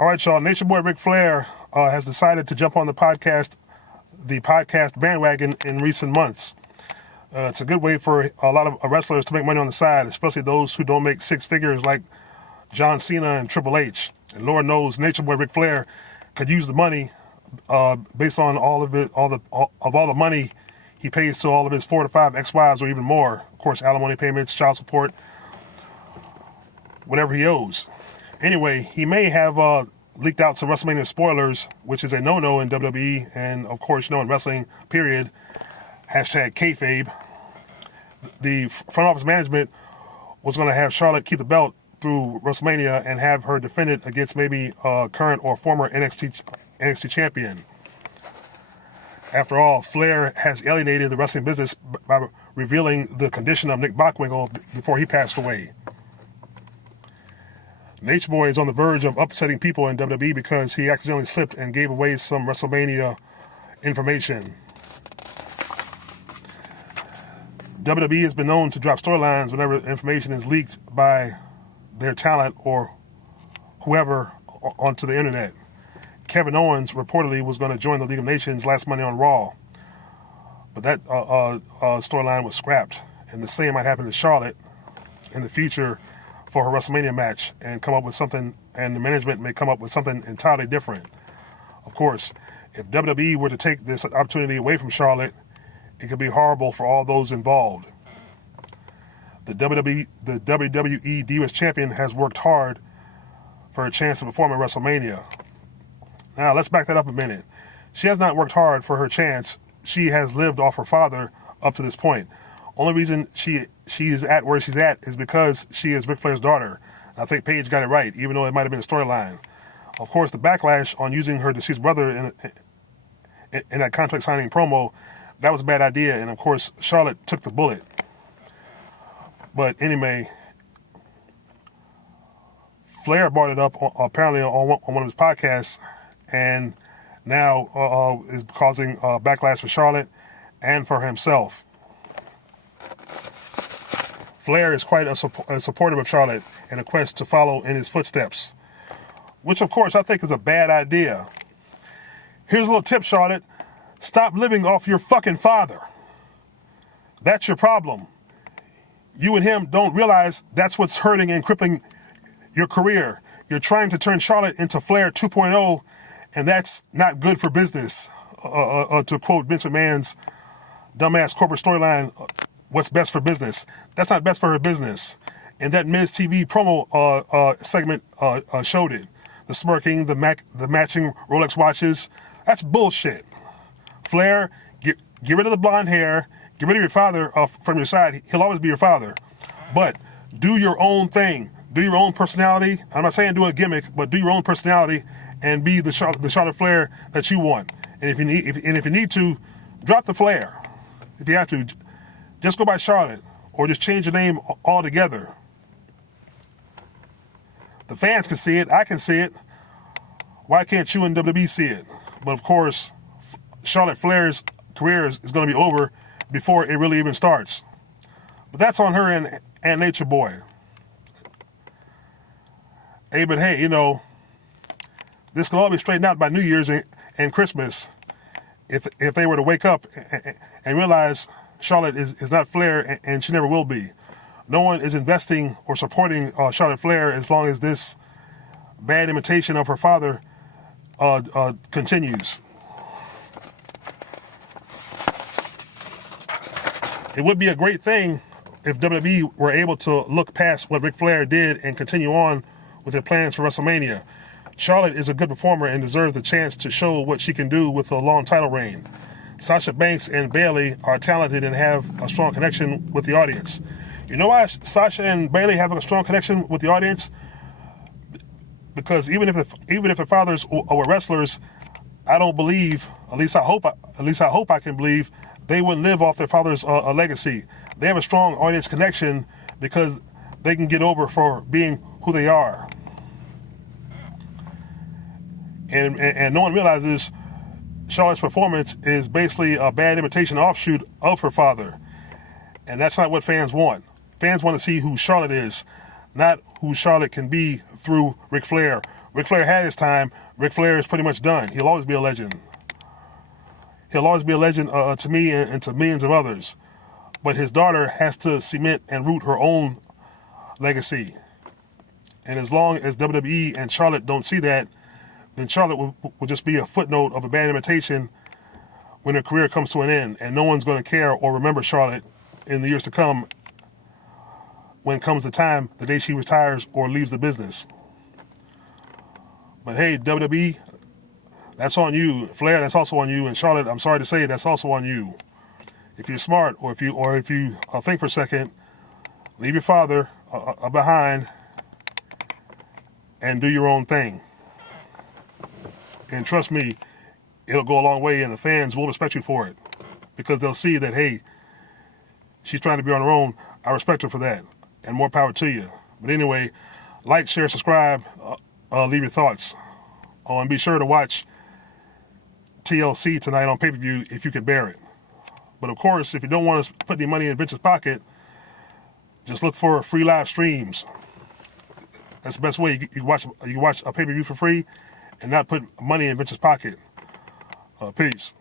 All right, y'all. Nature Boy Ric Flair has decided to jump on the podcast bandwagon in recent months. It's a good way for a lot of wrestlers to make money on the side, especially those who don't make six figures like John Cena and Triple H. And Lord knows, Nature Boy Ric Flair could use the money based on all the money he pays to all of his 4 to 5 ex-wives or even more. Of course, alimony payments, child support, whatever he owes. Anyway, he may have leaked out some WrestleMania spoilers, which is a no-no in WWE and, of course, in wrestling, period. Hashtag kayfabe. The front office management was going to have Charlotte keep the belt through WrestleMania and have her defend it against maybe current or former NXT champion. After all, Flair has alienated the wrestling business by revealing the condition of Nick Bockwinkel before he passed away. Nature Boy is on the verge of upsetting people in WWE because he accidentally slipped and gave away some WrestleMania information. WWE has been known to drop storylines whenever information is leaked by their talent or whoever onto the internet. Kevin Owens reportedly was going to join the League of Nations last Monday on Raw, but that storyline was scrapped. And the same might happen to Charlotte in the future for her WrestleMania match and come up with something, and the management may come up with something entirely different. Of course, if WWE were to take this opportunity away from Charlotte, it could be horrible for all those involved. The WWE Divas Champion has worked hard for a chance to perform at WrestleMania. Now, let's back that up a minute. She has not worked hard for her chance. She has lived off her father up to this point. Only reason she is at where she's at is because she is Ric Flair's daughter. And I think Paige got it right, even though it might have been a storyline. Of course, the backlash on using her deceased brother in that contract signing promo, that was a bad idea. And of course, Charlotte took the bullet. But anyway, Flair brought it up apparently on one of his podcasts, and now is causing backlash for Charlotte and for himself. Flair is quite a supporter of Charlotte in a quest to follow in his footsteps, which of course I think is a bad idea. Here's a little tip, Charlotte. Stop living off your fucking father. That's your problem. You and him don't realize that's what's hurting and crippling your career. You're trying to turn Charlotte into Flair 2.0, and that's not good for business. To quote Vince McMahon's dumbass corporate storyline, what's best for business? That's not best for her business. And that Miz TV promo segment showed it. The smirking, the matching Rolex watches, that's bullshit. Flair, get rid of the blonde hair, get rid of your father from your side. He'll always be your father. But do your own thing. Do your own personality. I'm not saying do a gimmick, but do your own personality and be the Charlotte Flair that you want. And if you need to, drop the Flair. If you have to, just go by Charlotte or just change the name altogether. The fans can see it. I can see it. Why can't you and WWE see it? But of course, Charlotte Flair's career is going to be over before it really even starts. But that's on her and Nature Boy. Hey, but hey, this could all be straightened out by New Year's and Christmas if they were to wake up and realize Charlotte is not Flair and she never will be. No one is investing or supporting Charlotte Flair as long as this bad imitation of her father continues. It would be a great thing if WWE were able to look past what Ric Flair did and continue on with their plans for WrestleMania. Charlotte is a good performer and deserves the chance to show what she can do with a long title reign. Sasha Banks and Bayley are talented and have a strong connection with the audience. You know why Sasha and Bayley have a strong connection with the audience? Because even if their fathers were wrestlers, I don't believe, at least I hope I can believe, they wouldn't live off their father's legacy. They have a strong audience connection because they can get over for being who they are. And no one realizes Charlotte's performance is basically a bad imitation offshoot of her father. And that's not what fans want. Fans want to see who Charlotte is, not who Charlotte can be through Ric Flair Ric Flair had his time. Ric Flair is pretty much done. He'll always be a legend. He'll always be a legend to me and to millions of others. But his daughter has to cement and root her own legacy. And as long as WWE and Charlotte don't see that, then Charlotte will just be a footnote of a bad imitation when her career comes to an end. And no one's going to care or remember Charlotte in the years to come when comes the time, the day she retires or leaves the business. But hey, WWE, that's on you. Flair, that's also on you. And Charlotte, I'm sorry to say, that's also on you. If you're smart, or if you think for a second, leave your father behind and do your own thing. And trust me, it'll go a long way, and the fans will respect you for it, because they'll see that, hey, she's trying to be on her own. I respect her for that, and more power to you. But anyway, like, share, subscribe, leave your thoughts. Oh, and be sure to watch TLC tonight on pay-per-view if you can bear it. But of course, if you don't want to put any money in Vince's pocket, just look for free live streams. That's the best way. You can watch a pay-per-view for free and not put money in Vince's pocket. Peace.